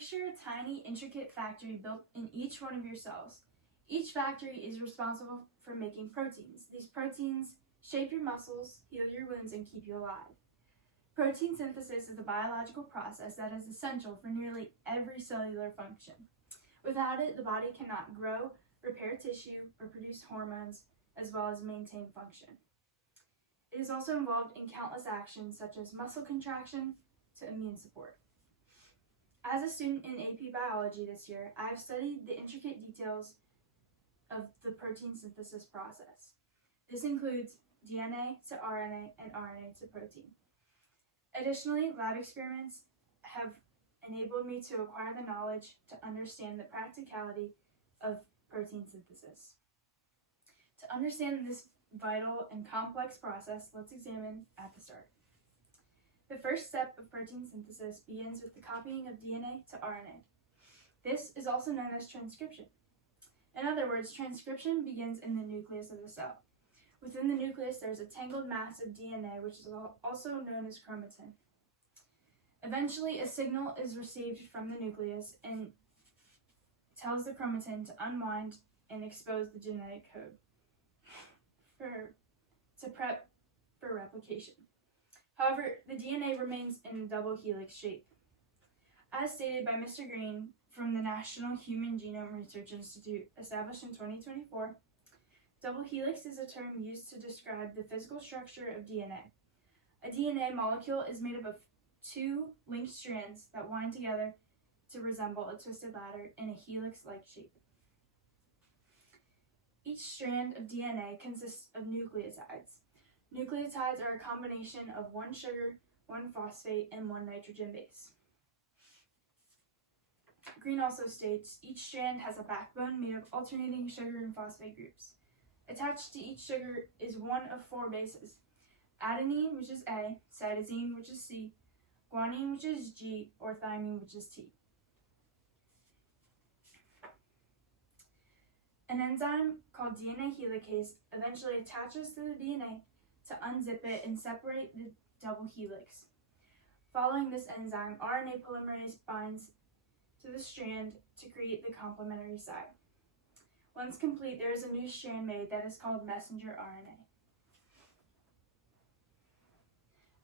Picture a tiny, intricate factory built in each one of your cells. Each factory is responsible for making proteins. These proteins shape your muscles, heal your wounds, and keep you alive. Protein synthesis is a biological process that is essential for nearly every cellular function. Without it, the body cannot grow, repair tissue, or produce hormones, as well as maintain function. It is also involved in countless actions such as muscle contraction to immune support. As a student in AP Biology this year, I have studied the intricate details of the protein synthesis process. This includes DNA to RNA and RNA to protein. Additionally, lab experiments have enabled me to acquire the knowledge to understand the practicality of protein synthesis. To understand this vital and complex process, let's examine at the start. The first step of protein synthesis begins with the copying of DNA to RNA. This is also known as transcription. In other words, transcription begins in the nucleus of the cell. Within the nucleus, there's a tangled mass of DNA, which is also known as chromatin. Eventually, a signal is received from the nucleus and tells the chromatin to unwind and expose the genetic code to prep for replication. However, the DNA remains in a double helix shape. As stated by Mr. Green from the National Human Genome Research Institute, established in 2024, double helix is a term used to describe the physical structure of DNA. A DNA molecule is made up of two linked strands that wind together to resemble a twisted ladder in a helix-like shape. Each strand of DNA consists of nucleotides. Nucleotides are a combination of one sugar, one phosphate, and one nitrogen base. Green also states each strand has a backbone made of alternating sugar and phosphate groups. Attached to each sugar is one of four bases: adenine, which is A, cytosine, which is C, guanine, which is G, or thymine, which is T. An enzyme called DNA helicase eventually attaches to the DNA to unzip it and separate the double helix. Following this enzyme, RNA polymerase binds to the strand to create the complementary side. Once complete, there is a new strand made that is called messenger RNA.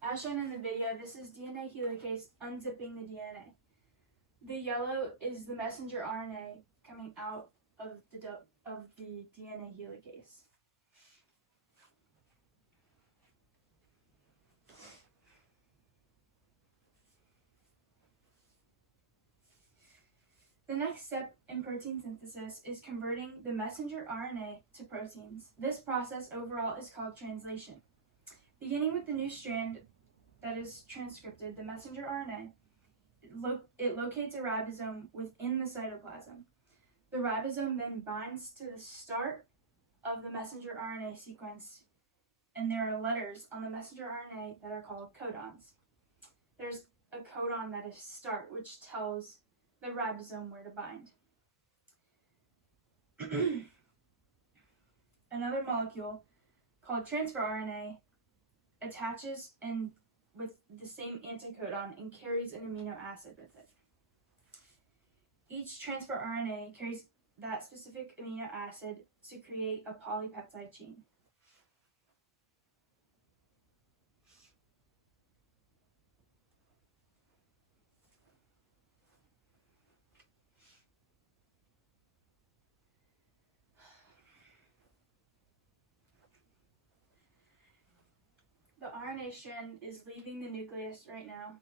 As shown in the video, this is DNA helicase unzipping the DNA. The yellow is the messenger RNA coming out of the DNA helicase. The next step in protein synthesis is converting the messenger RNA to proteins. This process overall is called translation. Beginning with the new strand that is transcripted, the messenger RNA, it locates a ribosome within the cytoplasm. The ribosome then binds to the start of the messenger RNA sequence, and there are letters on the messenger RNA that are called codons. There's a codon that is start, which tells the ribosome where to bind. Another molecule called transfer RNA attaches and with the same anticodon and carries an amino acid with it. Each transfer RNA carries that specific amino acid to create a polypeptide chain. The RNA strand is leaving the nucleus right now.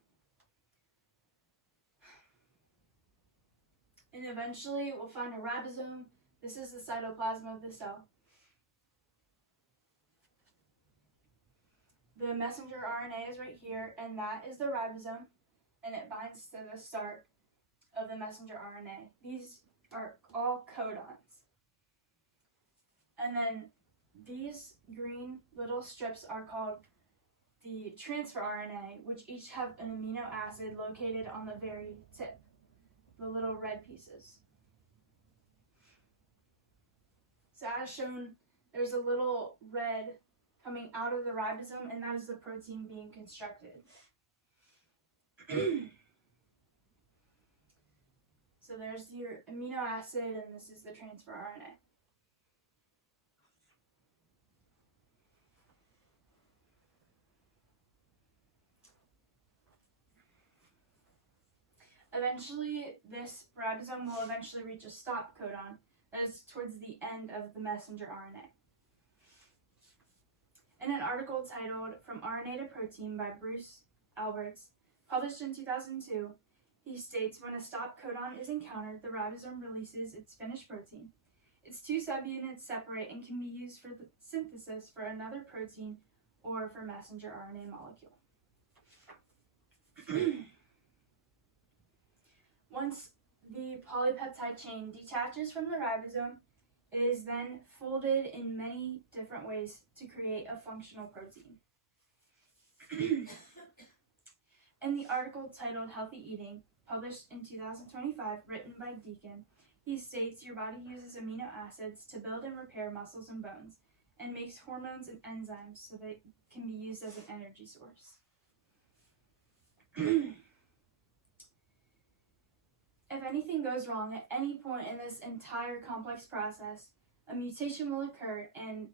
And eventually we'll find a ribosome. This is the cytoplasm of the cell. The messenger RNA is right here, and that is the ribosome, and it binds to the start of the messenger RNA. These are all codons. And then these green little strips are called the transfer RNA, which each have an amino acid located on the very tip, the little red pieces. So as shown, there's a little red coming out of the ribosome, and that is the protein being constructed. So there's your amino acid, and this is the transfer RNA. Eventually, this ribosome will eventually reach a stop codon that is towards the end of the messenger RNA. In an article titled From RNA to Protein by Bruce Alberts, published in 2002, he states when a stop codon is encountered, the ribosome releases its finished protein. Its two subunits separate and can be used for the synthesis for another protein or for messenger RNA molecule. Once the polypeptide chain detaches from the ribosome, it is then folded in many different ways to create a functional protein. In the article titled Healthy Eating, published in 2025, written by Deacon, he states your body uses amino acids to build and repair muscles and bones, and makes hormones and enzymes so they can be used as an energy source. If anything goes wrong at any point in this entire complex process, a mutation will occur and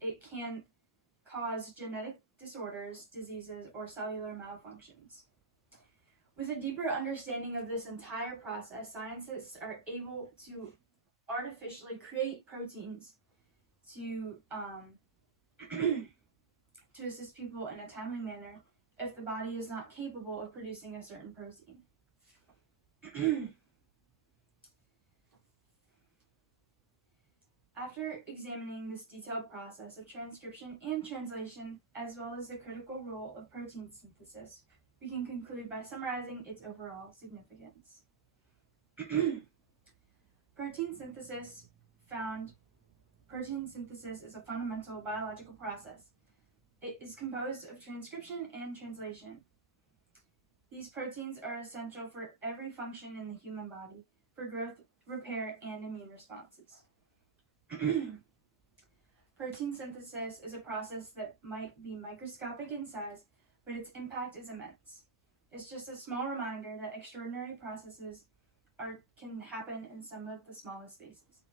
it can cause genetic disorders, diseases, or cellular malfunctions. With a deeper understanding of this entire process, scientists are able to artificially create proteins to assist people in a timely manner if the body is not capable of producing a certain protein. After examining this detailed process of transcription and translation, as well as the critical role of protein synthesis, we can conclude by summarizing its overall significance. Protein synthesis is a fundamental biological process. It is composed of transcription and translation. These proteins are essential for every function in the human body, for growth, repair, and immune responses. Protein synthesis is a process that might be microscopic in size, but its impact is immense. It's just a small reminder that extraordinary processes can happen in some of the smallest spaces.